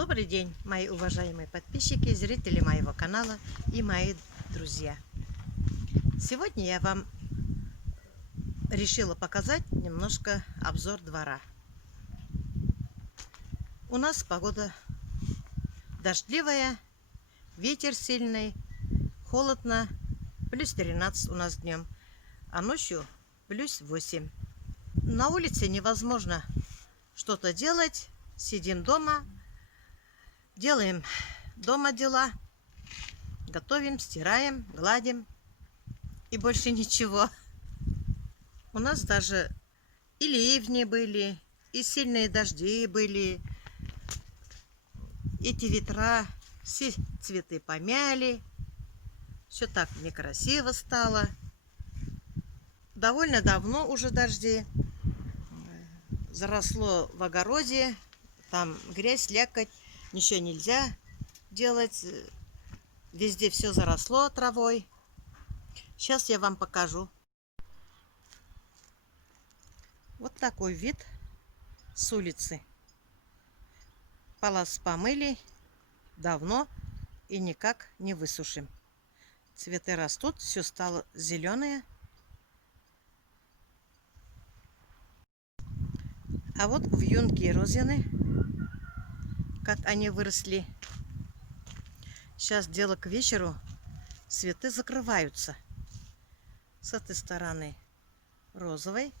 Добрый день, мои уважаемые подписчики, зрители моего канала и мои друзья. Сегодня я вам решила показать немножко обзор двора. У нас погода дождливая, ветер сильный, холодно, плюс 13 у нас днем, а ночью плюс 8. На улице невозможно что-то делать, сидим дома, делаем дома дела, готовим, стираем, гладим и больше ничего. У нас даже и ливни были, и сильные дожди были, эти ветра, все цветы помяли, все так некрасиво стало. Довольно давно уже дожди, заросло в огороде, там грязь, слякоть, ничего нельзя делать, везде все заросло травой. Сейчас я вам покажу. Вот такой вид с улицы. Палас помыли давно и никак не высушим. Цветы растут, все стало зеленое. А вот вьюнки и розины, как они выросли. Сейчас дело к вечеру, цветы закрываются. С этой стороны розовый,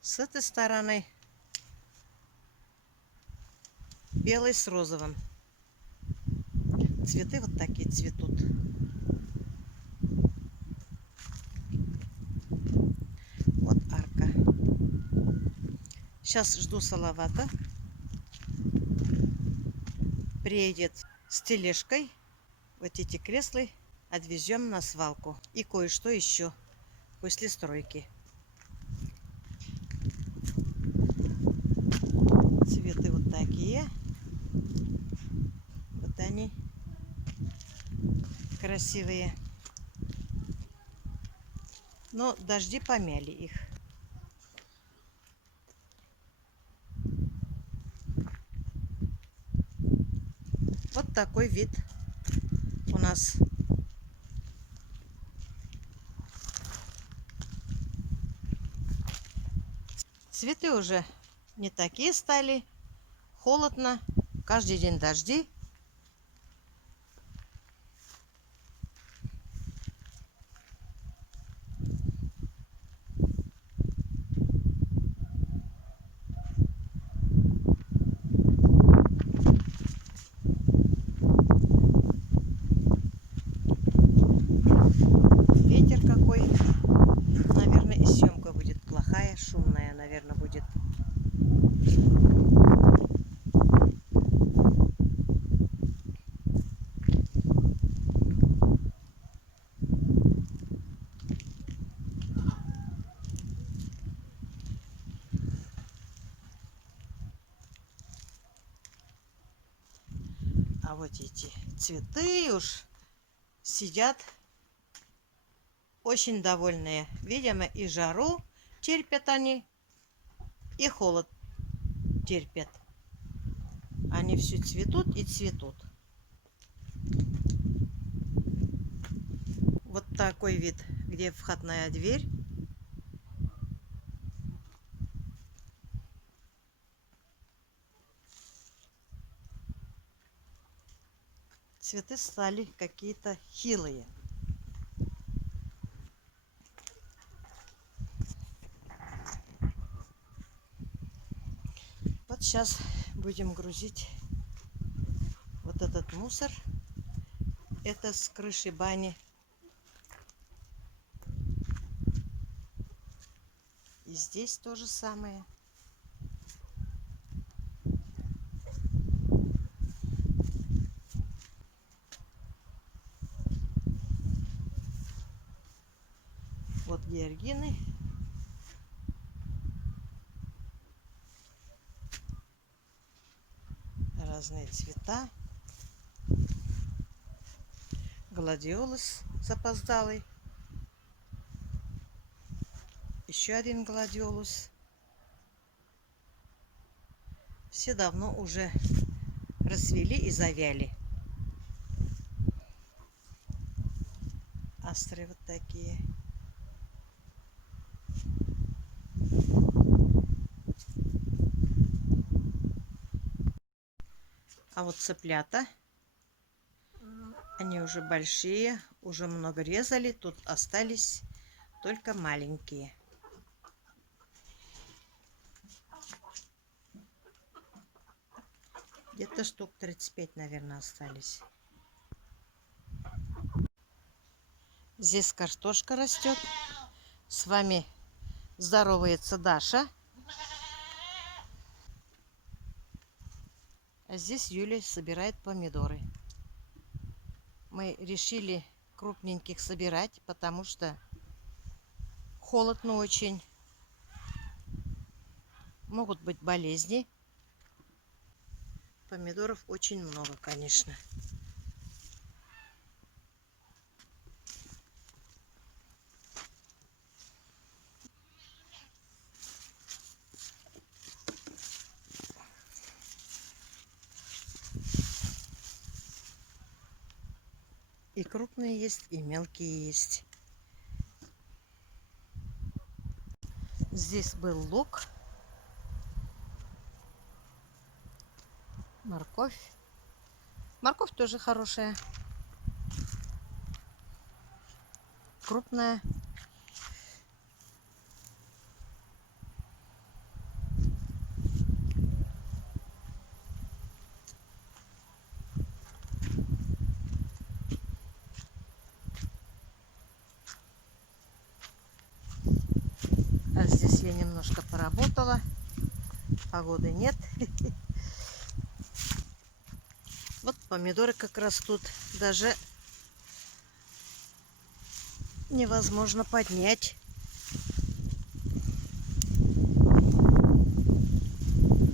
с этой стороны белый с розовым. Цветы вот такие цветут. Вот арка. Сейчас жду Салавата. Приедет с тележкой. Вот эти кресла отвезем на свалку. И кое-что еще после стройки. Цветы вот такие. Вот они красивые. Но дожди помяли их. Вот такой вид у нас. Цветы уже не такие стали. Холодно. Каждый день дожди. Ветер какой. Наверное, и съемка будет плохая, шумная, наверное, будет. А вот эти цветы уж сидят очень довольные. Видимо, и жару терпят они, и холод терпят. Они все цветут и цветут. Вот такой вид, где входная дверь. Цветы стали какие-то хилые. Вот сейчас будем грузить вот этот мусор. Это с крыши бани. И здесь то же самое. Вот георгины. Разные цвета. Гладиолус запоздалый. Еще один гладиолус. все давно уже расцвели и завяли. Астры вот такие. А вот цыплята, они уже большие, уже много резали. Тут остались только маленькие. Где-то штук 35, наверное, остались. Здесь картошка растет. С вами здоровается Даша. А здесь Юля собирает помидоры. Мы решили крупненьких собирать, потому что холодно очень. Могут быть болезни. Помидоров очень много, конечно. И крупные есть, и мелкие есть. Здесь был лук, морковь. Морковь тоже хорошая, крупная. А здесь я немножко поработала. Погоды нет. Вот помидоры как растут. Даже невозможно поднять.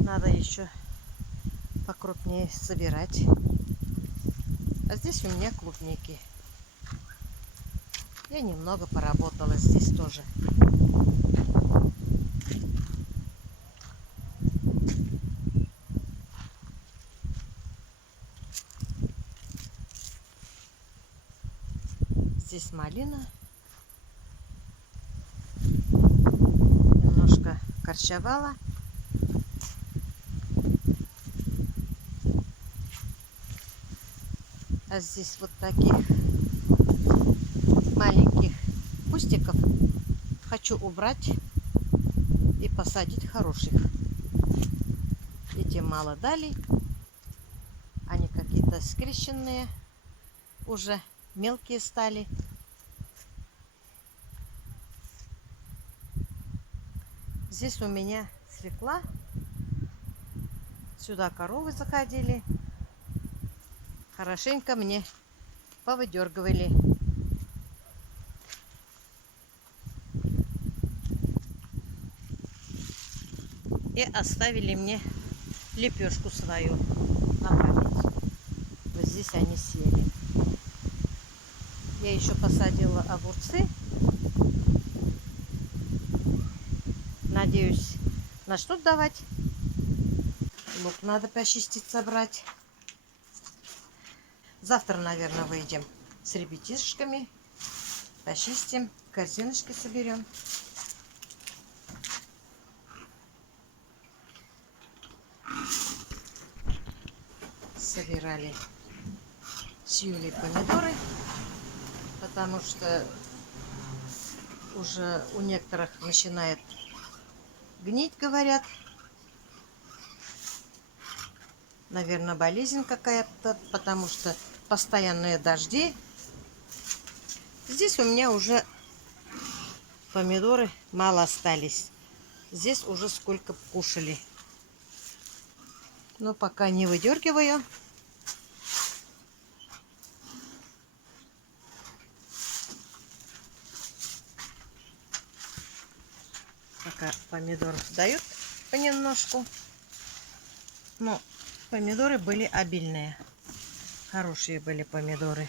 Надо еще покрупнее собирать. А здесь у меня клубники. Я немного поработала здесь тоже. Здесь малина. Немножко корчевала. А здесь вот таких маленьких кустиков хочу убрать и посадить хороших. Эти мало дали. Они какие-то скрещенные. Уже мелкие стали. Здесь у меня свекла. Сюда коровы заходили. Хорошенько мне повыдергивали. И оставили мне лепешку свою на память. Вот здесь они сели. Я еще посадила огурцы. Надеюсь, начнут давать. Лук надо почистить, собрать. Завтра, наверное, выйдем с ребятишками. Почистим, корзиночки соберем. Собирали с Юлей помидоры, потому что уже у некоторых начинает гнить, говорят. Наверное, болезнь какая-то, потому что постоянные дожди. Здесь у меня уже помидоры мало остались. Здесь уже сколько кушали. Но пока не выдергиваю. Пока помидоров дают понемножку. Но помидоры были обильные. Хорошие были помидоры.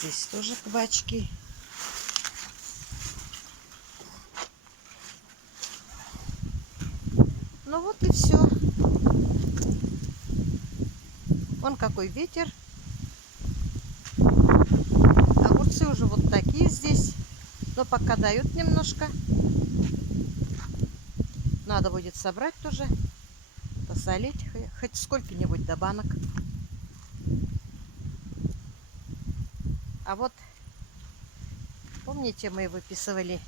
Здесь тоже кабачки. Вот и все. Вон какой ветер. Огурцы уже вот такие здесь. Но пока дают немножко. Надо будет собрать тоже. Посолить. Хоть сколько-нибудь до банок. А вот, помните, мы выписывали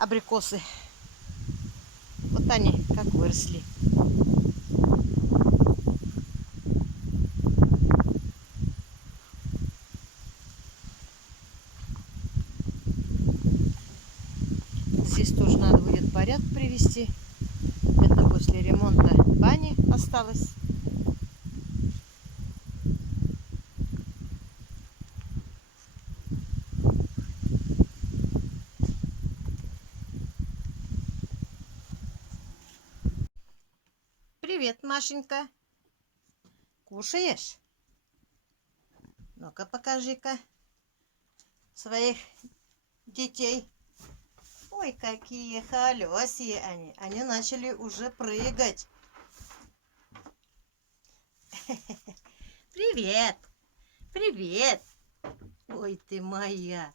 абрикосы? Вот они как выросли. Здесь тоже надо будет порядок привести. Это после ремонта бани осталось. Привет, Машенька. Кушаешь? Ну-ка, покажи-ка своих детей. Ой, какие холёсие они. Они начали уже прыгать. Привет. Привет. Ой, ты моя.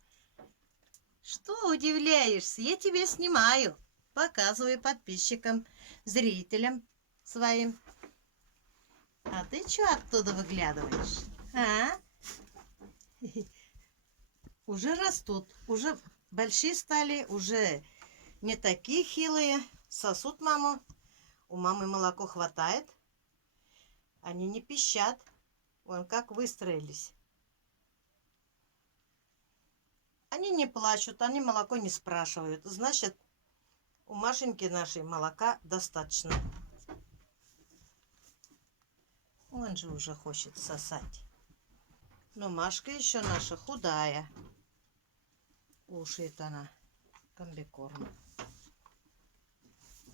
Что удивляешься? Я тебя снимаю. Показываю подписчикам, зрителям своим. А ты что оттуда выглядываешь? А? Уже растут. Уже большие стали. Уже не такие хилые. Сосут маму. У мамы молоко хватает. Они не пищат. Вон как выстроились. Они не плачут, они молоко не спрашивают. Значит, у Машеньки нашей молока достаточно. Он же уже хочет сосать. Но Машка еще наша худая. Кушает она комбикорм.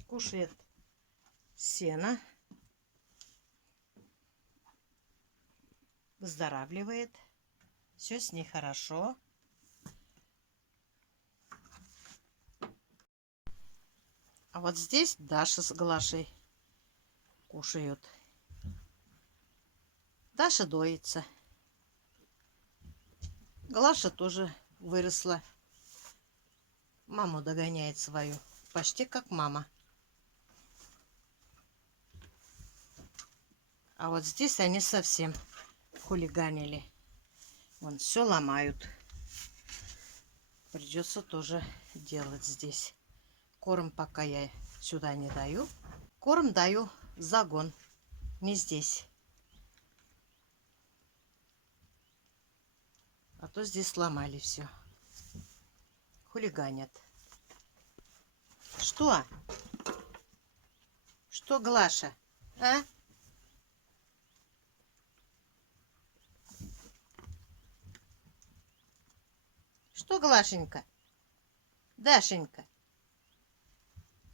Кушает сено. Выздоравливает. Все с ней хорошо. А вот здесь Даша с Глашей кушают. Даша доится. Глаша тоже выросла. Маму догоняет свою. Почти как мама. А вот здесь они совсем хулиганили. Вон все ломают. Придется тоже делать здесь. Корм пока я сюда не даю. Корм даю в загон. Не здесь. А то здесь сломали все. Хулиганят. Что? Что, Глаша? А? Что, Глашенька? Дашенька?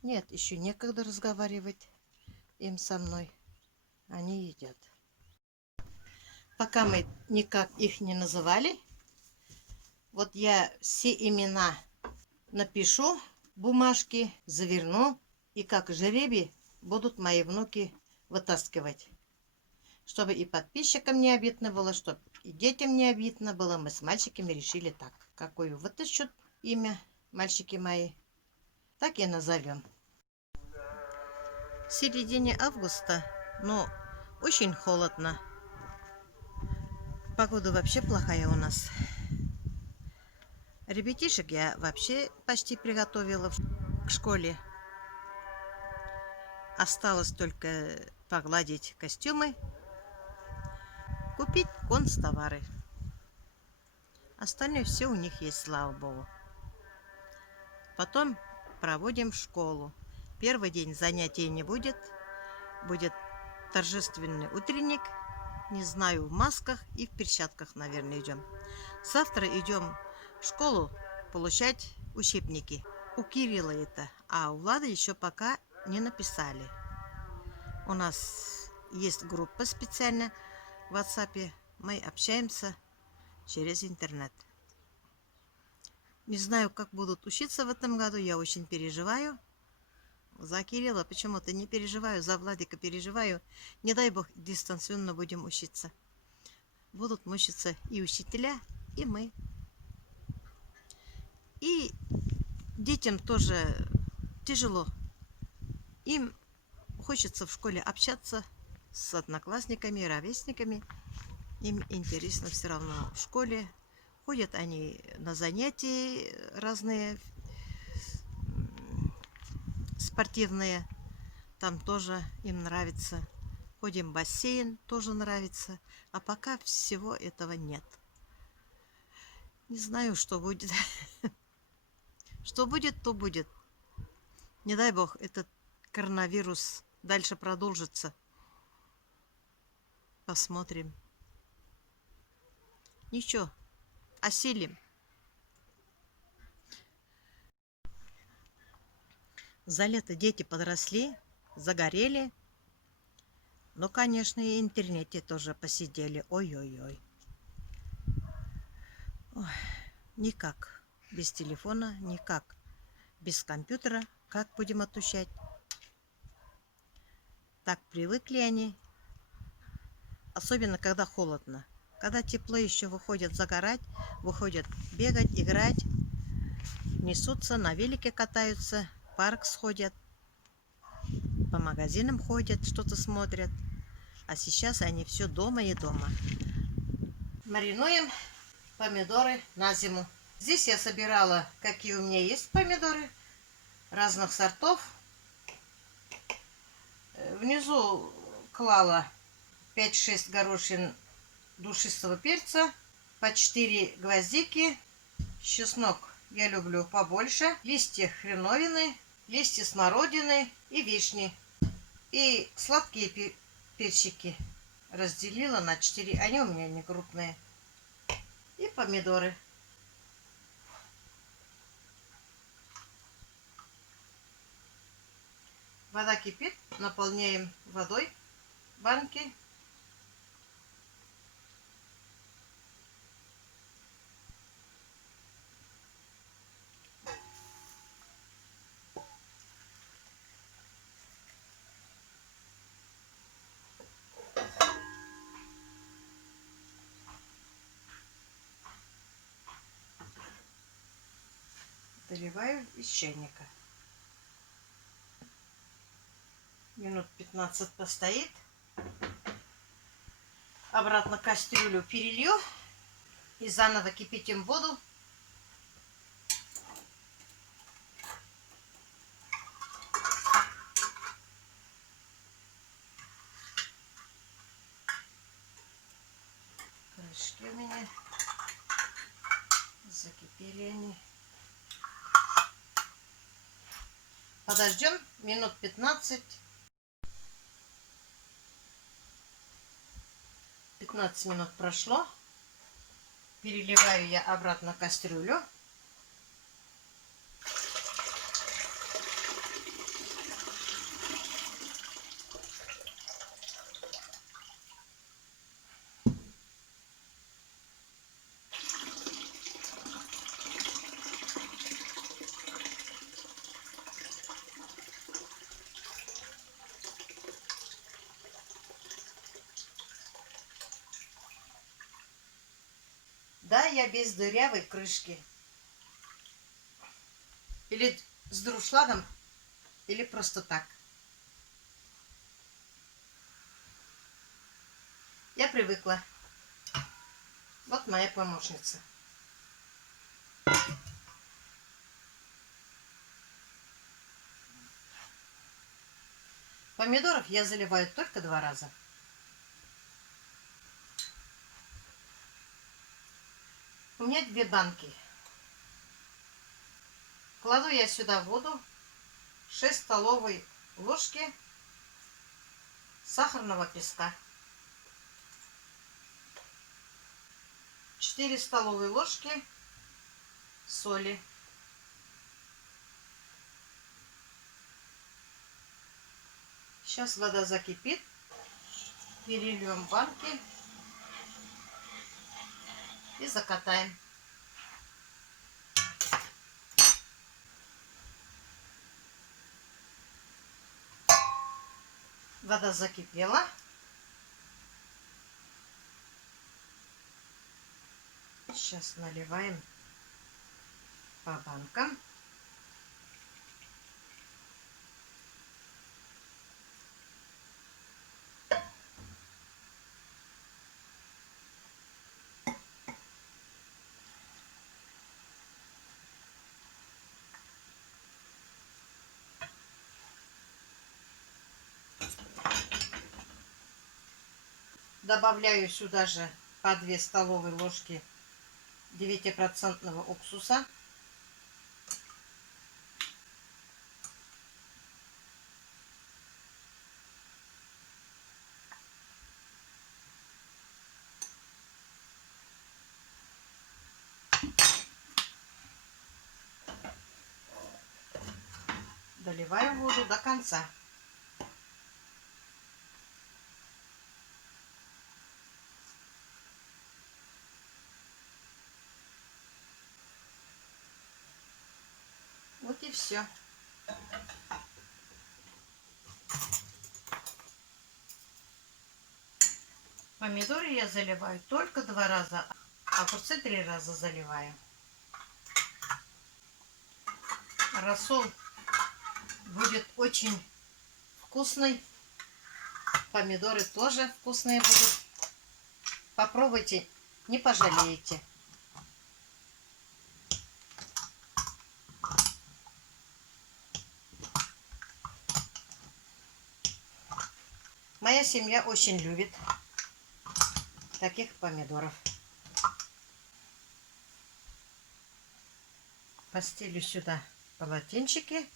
Нет, еще некогда разговаривать им со мной. Они едят. Пока мы никак их не называли, вот я все имена напишу, бумажки заверну, и как жеребий будут мои внуки вытаскивать. Чтобы и подписчикам не обидно было, чтобы и детям не обидно было, мы с мальчиками решили так. Какое вытащут имя, мальчики мои, так и назовем. В середине августа, но очень холодно. Погода вообще плохая у нас. Ребятишек я вообще почти приготовила к школе. Осталось только погладить костюмы, купить концтовары. Остальное все у них есть, слава богу. Потом проводим в школу. Первый день занятий не будет. Будет торжественный утренник. Не знаю, в масках и в перчатках, наверное, идем. Завтра идем в школу получать учебники. У Кирилла это, а у Влада еще пока не написали. У нас есть группа специально в WhatsApp. Мы общаемся через интернет. Не знаю, как будут учиться в этом году. Я очень переживаю. За Кирилла почему-то не переживаю, за Владика переживаю. Не дай бог, дистанционно будем учиться. Будут мучиться и учителя, и мы. И детям тоже тяжело. Им хочется в школе общаться с одноклассниками, ровесниками. Им интересно все равно в школе. Ходят они на занятия разные, спортивные. Там тоже им нравится. Ходим в бассейн, тоже нравится. А пока всего этого нет. Не знаю, что будет. Что будет, то будет. Не дай бог, этот коронавирус дальше продолжится. Посмотрим. Ничего, осилим. За лето дети подросли, загорели. Ну, конечно, и в интернете тоже посидели. Ой-ой-ой. Никак. Без телефона, никак. Без компьютера. Как будем отучать? Так привыкли они. Особенно, когда холодно. Когда тепло, еще выходят загорать, выходят бегать, играть. Несутся, на велике катаются, в парк сходят, по магазинам ходят, что-то смотрят. А сейчас они все дома и дома. Маринуем помидоры на зиму. Здесь я собирала, какие у меня есть помидоры, разных сортов. Внизу клала 5-6 горошин душистого перца, по 4 гвоздики, чеснок я люблю побольше, листья хреновины, листья смородины и вишни. И сладкие перчики разделила на 4, они у меня не крупные. И помидоры. Вода кипит, наполняем водой банки. Доливаю из чайника. Минут 15 постоит. Обратно кастрюлю перелью и заново кипятим воду. Крышки у меня закипели они. Подождем минут 15. 15 минут прошло. Переливаю я обратно кастрюлю. Да, я без дырявой крышки. Или с дуршлагом, или просто так. Я привыкла. Вот моя помощница. Помидоров я заливаю только 2 раза. У меня 2 банки. Кладу я сюда воду, 6 столовой ложки сахарного песка, 4 столовые ложки соли, сейчас вода закипит, перельем банки и закатаем. Вода закипела. Сейчас наливаем по банкам. Добавляю сюда же по 2 столовые ложки 9% уксуса. Доливаю воду до конца. Вот и все. Помидоры я заливаю только 2 раза, а огурцы 3 раза заливаю. Рассол будет очень вкусный. Помидоры тоже вкусные будут. Попробуйте, не пожалеете. Моя семья очень любит таких помидоров. Постелю сюда полотенчики.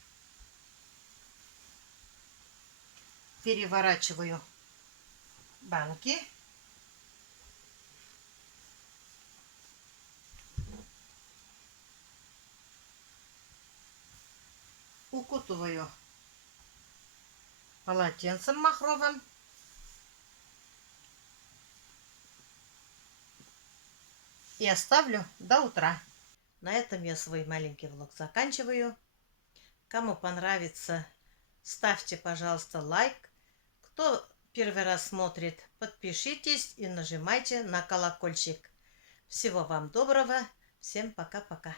Переворачиваю банки. Укутываю полотенцем махровым. И оставлю до утра. На этом я свой маленький влог заканчиваю. Кому понравится, ставьте, пожалуйста, лайк. Кто первый раз смотрит, подпишитесь и нажимайте на колокольчик. Всего вам доброго. Всем пока-пока.